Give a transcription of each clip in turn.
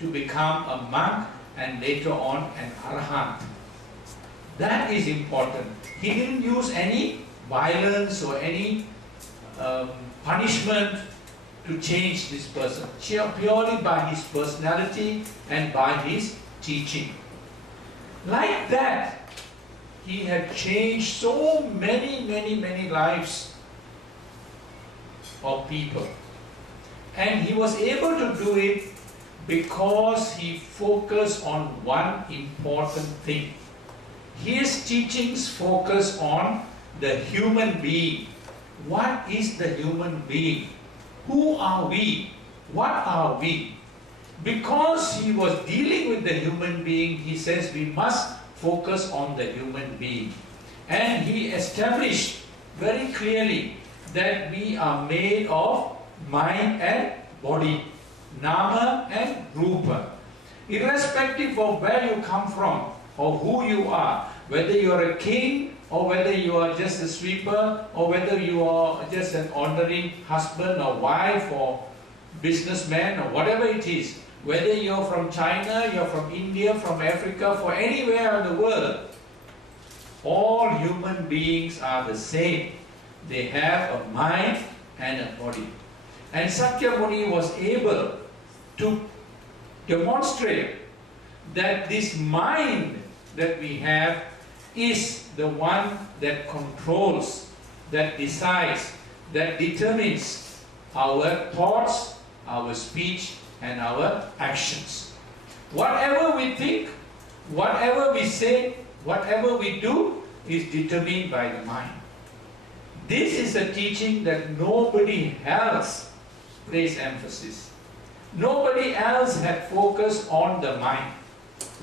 to become a monk and later on an arahant. That is important. He didn't use any violence or any punishment to change this person, purely by his personality and by his teaching. Like that, he had changed so many lives of people. And he was able to do it because he focused on one important thing. His teachings focus on the human being. What is the human being? Who are we? What are we? Because he was dealing with the human being, he says we must focus on the human being. And he established very clearly that we are made of mind and body, nama and rupa. Irrespective of where you come from or who you are, whether you are a king or whether you are just a sweeper or whether you are just an ordinary husband or wife or businessman or whatever it is, whether you're from China, you're from India, from Africa, from anywhere in the world, all human beings are the same. They have a mind and a body. And Sakyamuni was able to demonstrate that this mind that we have is the one that controls, that decides, that determines our thoughts, our speech, and our actions. Whatever we think, whatever we say, whatever we do is determined by the mind. This is a teaching that nobody else placed emphasis. Nobody else had focused on the mind.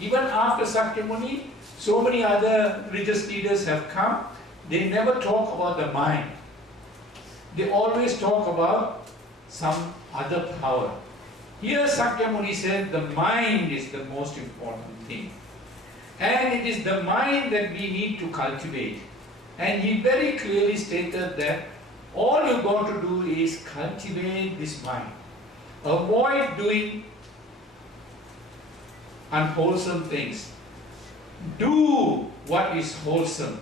Even after Sakyamuni, so many other religious leaders have come, they never talk about the mind. They always talk about some other power. Here Sakyamuni said the mind is the most important thing. And it is the mind that we need to cultivate. And he very clearly stated that all you got to do is cultivate this mind. Avoid doing unwholesome things. Do what is wholesome.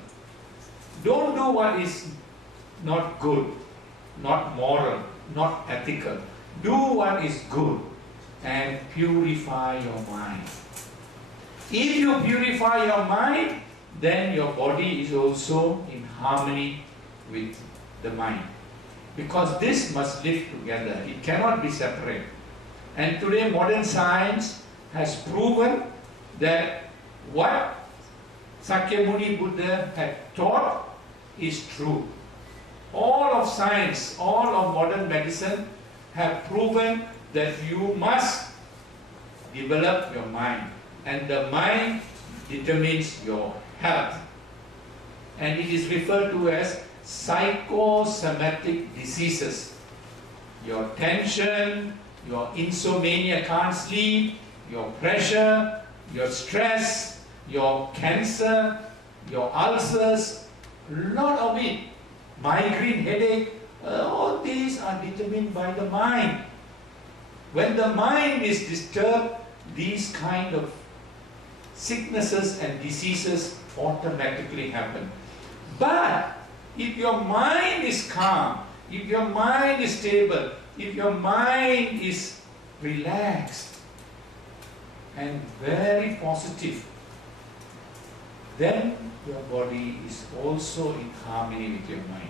Don't do what is not good, not moral, not ethical. Do what is good and purify your mind. If you purify your mind, then your body is also in harmony with the mind. Because this must live together. It cannot be separate. And today modern science has proven that what Sakyamuni Buddha had taught is true. All of science, all of modern medicine have proven that you must develop your mind. And the mind determines your health. And it is referred to as psychosomatic diseases. Your tension, your insomnia, can't sleep, your pressure, your stress, your cancer, your ulcers, lot of it, migraine headache, all these are determined by the mind. When the mind is disturbed, these kind of sicknesses and diseases automatically happen. But if your mind is calm, if your mind is stable, if your mind is relaxed and very positive, then your body is also in harmony with your mind.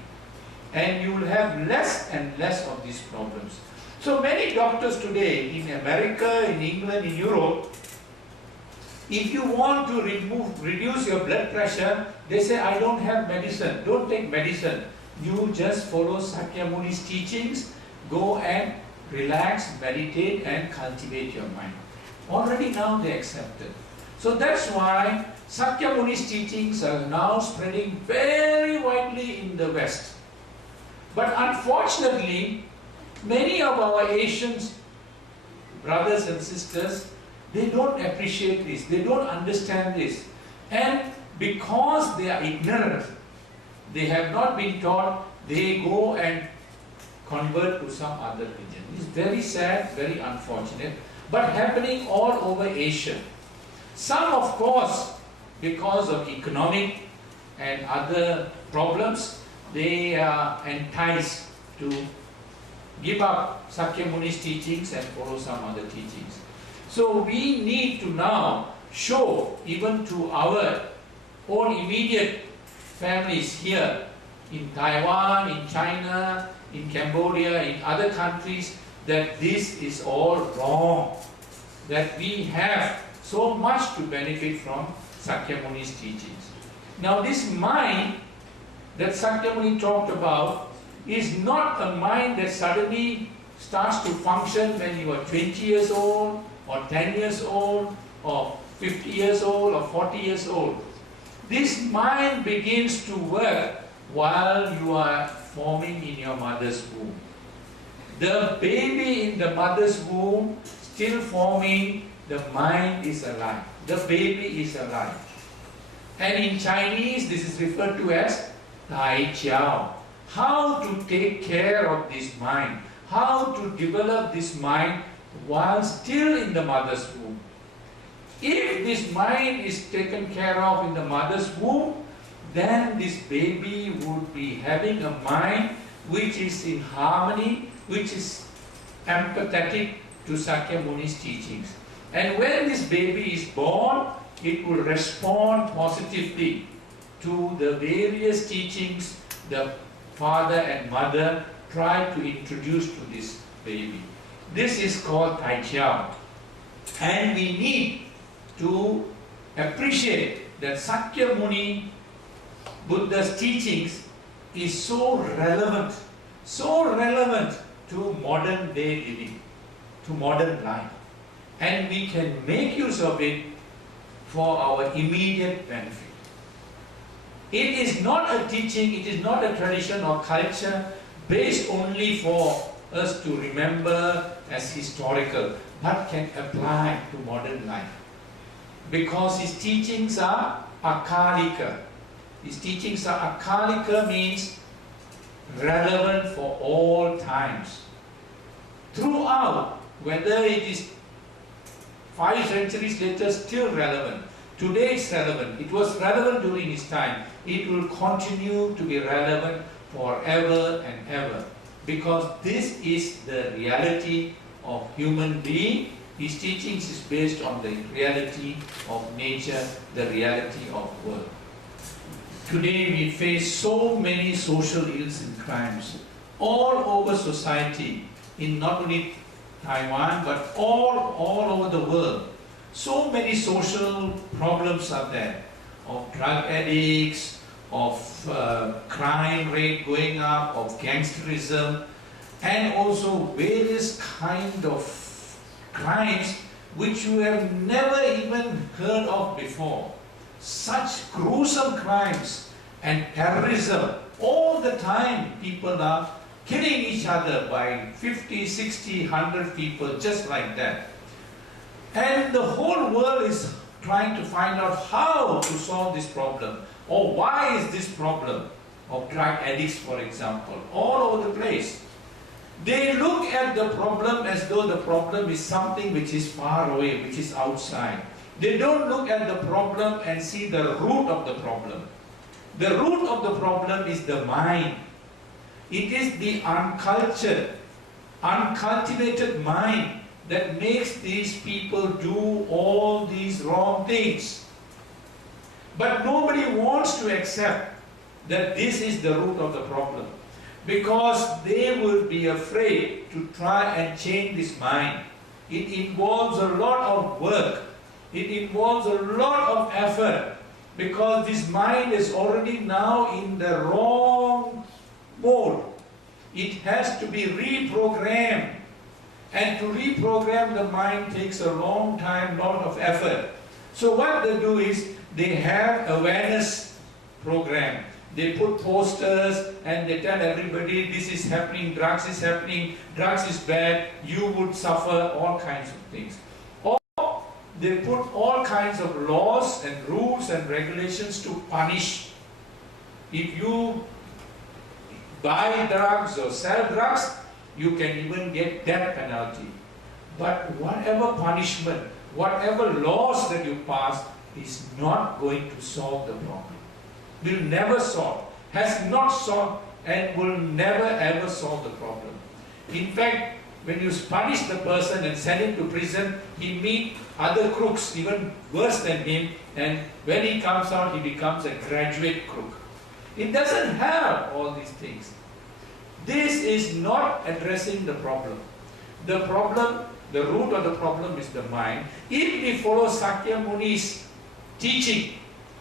And you will have less and less of these problems. So many doctors today in America, in England, in Europe, if you want to reduce your blood pressure, they say, I don't have medicine. Don't take medicine. You just follow Sakyamuni's teachings, go and relax, meditate and cultivate your mind. Already now they accept it. So that's why Sakyamuni's teachings are now spreading very widely in the West. But unfortunately, many of our Asian brothers and sisters, they don't appreciate this, they don't understand this. And because they are ignorant, they have not been taught, they go and convert to some other religion. It's very sad, very unfortunate. but happening all over Asia. Some, of course, because of economic and other problems, they are enticed to give up Sakyamuni's teachings and follow some other teachings. So we need to now show, even to our own immediate families here in Taiwan, in China, in Cambodia, in other countries, that this is all wrong, that we have so much to benefit from Sakyamuni's teachings. Now this mind that Sakyamuni talked about is not a mind that suddenly starts to function when you are 20 years old, or 10 years old, or 50 years old, or 40 years old. This mind begins to work while you are forming in your mother's womb. The baby in the mother's womb, still forming, the mind is alive. The baby is alive. And in Chinese, this is referred to as Tai Chiao. How to take care of this mind, how to develop this mind while still in the mother's womb. If this mind is taken care of in the mother's womb, then this baby would be having a mind which is in harmony, which is empathetic to Sakyamuni's teachings. And when this baby is born, it will respond positively to the various teachings the father and mother try to introduce to this baby. This is called Tai Chiao. And we need to appreciate that Sakyamuni Buddha's teachings is so relevant to modern day living, to modern life. And we can make use of it for our immediate benefit. It is not a teaching, it is not a tradition or culture based only for us to remember as historical, but can apply to modern life. Because his teachings are akalika. His teachings are akalika, means relevant for all times. Throughout, whether it is 5 centuries later, still relevant. Today it's relevant. It was relevant during his time. It will continue to be relevant forever and ever. Because this is the reality of human being. His teachings is based on the reality of nature, the reality of world. Today we face so many social ills and crimes all over society, in not only Taiwan but all over the world. So many social problems are there, of drug addicts, of crime rate going up, of gangsterism, and also various kind of crimes which you have never even heard of before. Such gruesome crimes and terrorism. All the time people are killing each other by 50, 60, 100 people, just like that. And the whole world is trying to find out how to solve this problem, or why is this problem of drug addicts, for example, all over the place. They look at the problem as though the problem is something which is far away, which is outside. They don't look at the problem and see the root of the problem. The root of the problem is the mind. It is the uncultured, uncultivated mind that makes these people do all these wrong things. But nobody wants to accept that this is the root of the problem, because they will be afraid to try and change this mind. It involves a lot of work. It involves a lot of effort, because this mind is already now in the wrong mode. It has to be reprogrammed. And to reprogram the mind takes a long time, lot of effort. So what they do is, they have awareness program. They put posters and they tell everybody this is happening, drugs is happening, drugs is bad, you would suffer, all kinds of things. Or they put all kinds of laws and rules and regulations to punish. If you buy drugs or sell drugs, you can even get death penalty. But whatever punishment, whatever laws that you pass is not going to solve the problem. Will never solve, has not solved, and will never ever solve the problem. In fact, when you punish the person and send him to prison, he meets other crooks, even worse than him, and when he comes out, he becomes a graduate crook. It doesn't have all these things. This is not addressing the problem. The problem, the root of the problem is the mind. If we follow Sakya Muni's teaching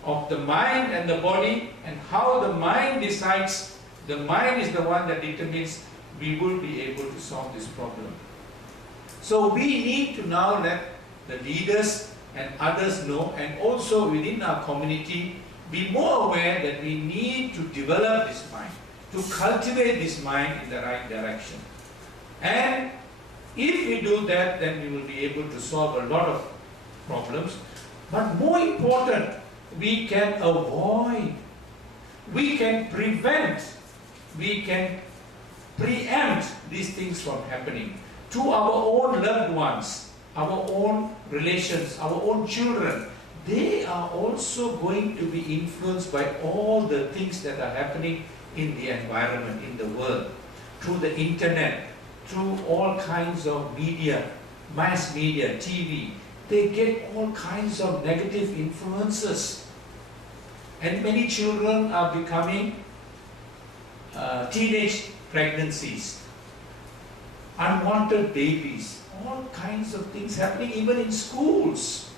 of the mind and the body and how the mind decides, the mind is the one that determines, we will be able to solve this problem. So we need to now let the leaders and others know, and also within our community, be more aware that we need to develop this mind, to cultivate this mind in the right direction. And if we do that, then we will be able to solve a lot of problems. But more important, we can avoid, we can prevent, we can preempt these things from happening to our own loved ones, our own relations, our own children. They are also going to be influenced by all the things that are happening in the environment, in the world, through the internet, through all kinds of media, mass media, TV. They get all kinds of negative influences. And many children are becoming teenage pregnancies, unwanted babies, all kinds of things happening even in schools.